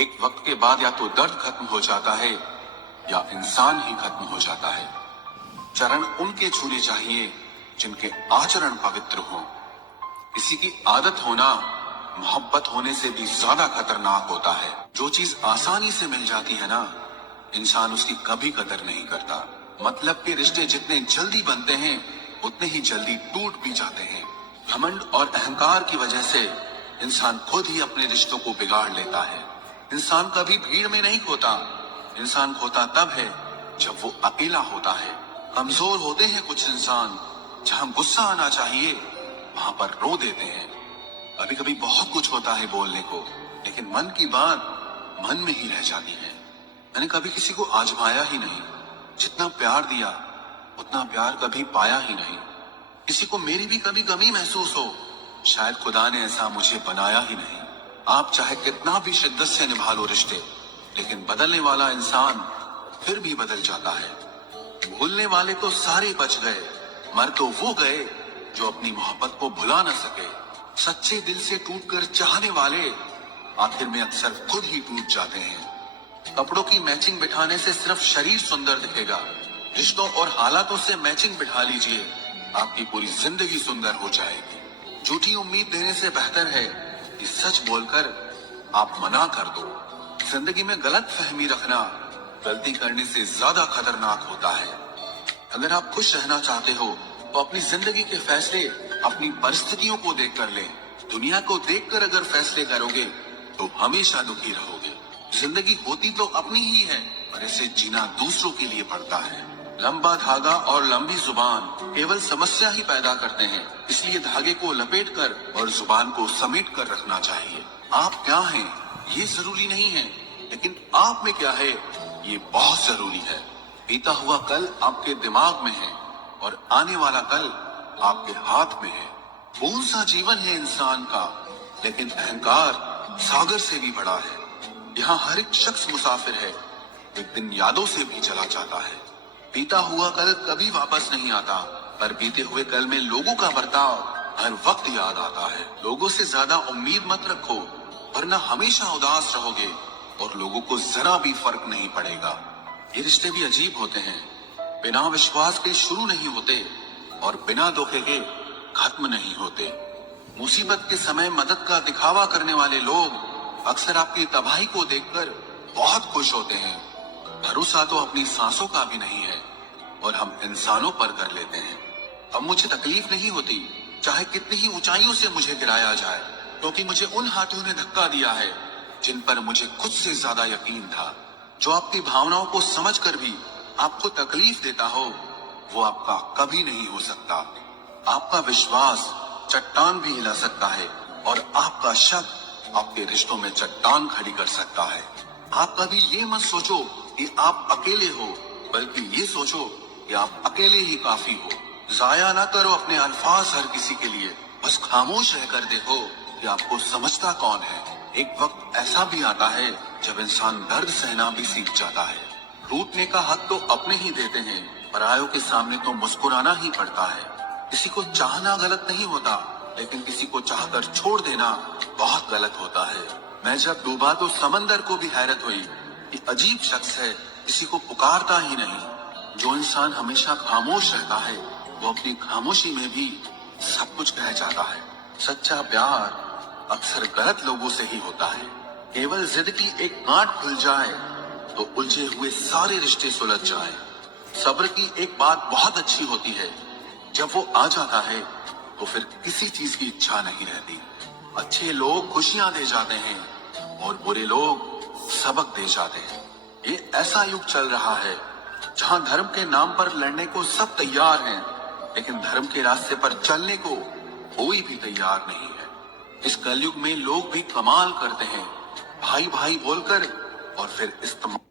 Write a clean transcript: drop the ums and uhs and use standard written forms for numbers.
ایک وقت کے بعد یا تو درد ختم ہو جاتا ہے یا انسان ہی ختم ہو جاتا ہے۔ چرن ان کے چھونے چاہیے جن کے آچرن پوتر ہوں۔ کسی کی عادت ہونا محبت ہونے سے بھی زیادہ خطرناک ہوتا ہے۔ جو چیز آسانی سے مل جاتی ہے نا، انسان اس کی کبھی قدر نہیں کرتا۔ مطلب کہ رشتے جتنے جلدی بنتے ہیں اتنے ہی جلدی ٹوٹ بھی جاتے ہیں۔ گھمنڈ اور اہنکار کی وجہ سے انسان خود ہی اپنے رشتوں کو بگاڑ لیتا ہے۔ انسان کبھی بھیڑ میں نہیں کھوتا، انسان کھوتا تب ہے جب وہ اکیلا ہوتا ہے۔ کمزور ہوتے ہیں کچھ انسان، جہاں غصہ آنا چاہیے وہاں پر رو دیتے ہیں۔ کبھی کبھی بہت کچھ ہوتا ہے بولنے کو، لیکن من کی بات من میں ہی رہ جاتی ہے۔ میں نے کبھی کسی کو آزمایا ہی نہیں، جتنا پیار دیا اتنا پیار کبھی پایا ہی نہیں۔ کسی کو میری بھی کبھی کمی محسوس ہو، شاید خدا نے ایسا مجھے بنایا ہی نہیں۔ آپ چاہے کتنا بھی شدت سے نبھا لو رشتے، لیکن بدلنے والا انسان پھر بھی بدل جاتا ہے۔ بھولنے والے تو سارے بچ گئے، مر تو وہ گئے جو اپنی محبت کو بھلا نہ سکے۔ سچے دل سے ٹوٹ کر چاہنے والے آخر میں اکثر خود ہی ٹوٹ جاتے ہیں۔ کپڑوں کی میچنگ بٹھانے سے صرف شریر سندر دکھے گا، رشتوں اور حالاتوں سے میچنگ بٹھا لیجئے، آپ کی پوری زندگی سندر ہو جائے گی۔ جھوٹی امید دینے سے بہتر ہے کہ سچ بول کر آپ منع کر دو۔ زندگی میں غلط فہمی رکھنا غلطی کرنے سے زیادہ خطرناک ہوتا ہے۔ اگر آپ خوش رہنا چاہتے ہو تو اپنی زندگی کے فیصلے اپنی پرستتیوں کو دیکھ کر لیں۔ دنیا کو دیکھ کر اگر فیصلے کرو گے تو ہمیشہ دکھی رہو گے۔ زندگی ہوتی تو اپنی ہی ہے، پر اسے جینا دوسروں کے لیے پڑتا ہے۔ لمبا دھاگا اور لمبی زبان کیول سمسیا ہی پیدا کرتے ہیں، اس لیے دھاگے کو لپیٹ کر اور زبان کو سمیٹ کر رکھنا چاہیے۔ آپ کیا ہیں یہ ضروری نہیں ہے، لیکن آپ میں کیا ہے یہ بہت ضروری ہے۔ بیتا ہوا کل آپ کے دماغ میں ہے اور آنے والا کل آپ کے ہاتھ میں ہے۔ کون سا جیون ہے انسان کا، لیکن اہنکار ساگر سے بھی بڑا ہے۔ یہاں ہر ایک شخص مسافر ہے، ایک دن یادوں سے بھی چلا جاتا ہے۔ بیتا ہوا کل کبھی واپس نہیں آتا، پر بیتے ہوئے کل میں لوگوں کا برتاؤ ہر وقت یاد آتا ہے۔ لوگوں سے زیادہ امید مت رکھو، ورنہ ہمیشہ اداس رہو گے اور لوگوں کو ذرا بھی فرق نہیں پڑے گا۔ یہ رشتے بھی عجیب ہوتے ہیں، بنا وشواس کے شروع نہیں ہوتے اور بنا دھوکے کے ختم نہیں ہوتے۔ مصیبت کے سمے مدد کا دکھاوا کرنے والے لوگ اکثر آپ کی تباہی کو دیکھ کر بہت خوش ہوتے ہیں۔ بھروسہ تو اپنی سانسوں کا بھی نہیں ہے اور ہم انسانوں پر کر لیتے ہیں۔ اب مجھے تکلیف نہیں ہوتی چاہے کتنی ہی اونچائیوں سے مجھے گرایا جائے، کیونکہ مجھے ان ہاتھوں نے دھکا دیا ہے جن پر مجھے خود سے زیادہ یقین تھا۔ جو آپ کی بھاوناؤں کو سمجھ کر بھی آپ کو تکلیف دیتا ہو وہ آپ کا کبھی نہیں ہو سکتا۔ آپ کا وشواس چٹان بھی ہلا سکتا ہے اور آپ کا شک آپ کے رشتوں میں چٹان کھڑی کر سکتا ہے۔ آپ کبھی یہ مت سوچو کہ آپ اکیلے ہو، بلکہ یہ سوچو کہ آپ اکیلے ہی کافی ہو۔ ضائع نہ کرو اپنے الفاظ ہر کسی کے لیے، بس خاموش رہ کر دیکھو کہ آپ کو سمجھتا کون ہے۔ ایک وقت ایسا بھی آتا ہے جب انسان درد سہنا بھی سیکھ جاتا ہے۔ ٹوٹنے کا حق تو اپنے ہی دیتے ہیں، پرایوں کے سامنے تو مسکرانا ہی پڑتا ہے۔ کسی کو چاہنا غلط نہیں ہوتا، لیکن کسی کو چاہ کر چھوڑ دینا بہت غلط ہوتا ہے۔ میں جب ڈوبا تو سمندر کو بھی حیرت ہوئی، یہ عجیب شخص ہے، کسی کو پکارتا ہی نہیں۔ جو انسان ہمیشہ خاموش رہتا ہے وہ اپنی خاموشی میں بھی سب کچھ کہہ جاتا ہے۔ سچا پیار اکثر غلط لوگوں سے ہی ہوتا ہے۔ کیول ضد کی ایک گانٹھ کھل جائے تو الجھے ہوئے سارے رشتے سلجھ جائیں۔ صبر کی ایک بات بہت اچھی ہوتی ہے، جب وہ آ جاتا ہے تو پھر کسی چیز کی اچھا نہیں رہتی۔ اچھے لوگ خوشیاں دے جاتے ہیں اور برے لوگ سبق دے جاتے ہیں۔ یہ ایسا یگ چل رہا ہے جہاں دھرم کے نام پر لڑنے کو سب تیار ہیں، لیکن دھرم کے راستے پر چلنے کو کوئی بھی تیار نہیں ہے۔ اس کل یگ میں لوگ بھی کمال کرتے ہیں، بھائی بھائی بول کر اور پھر استعمال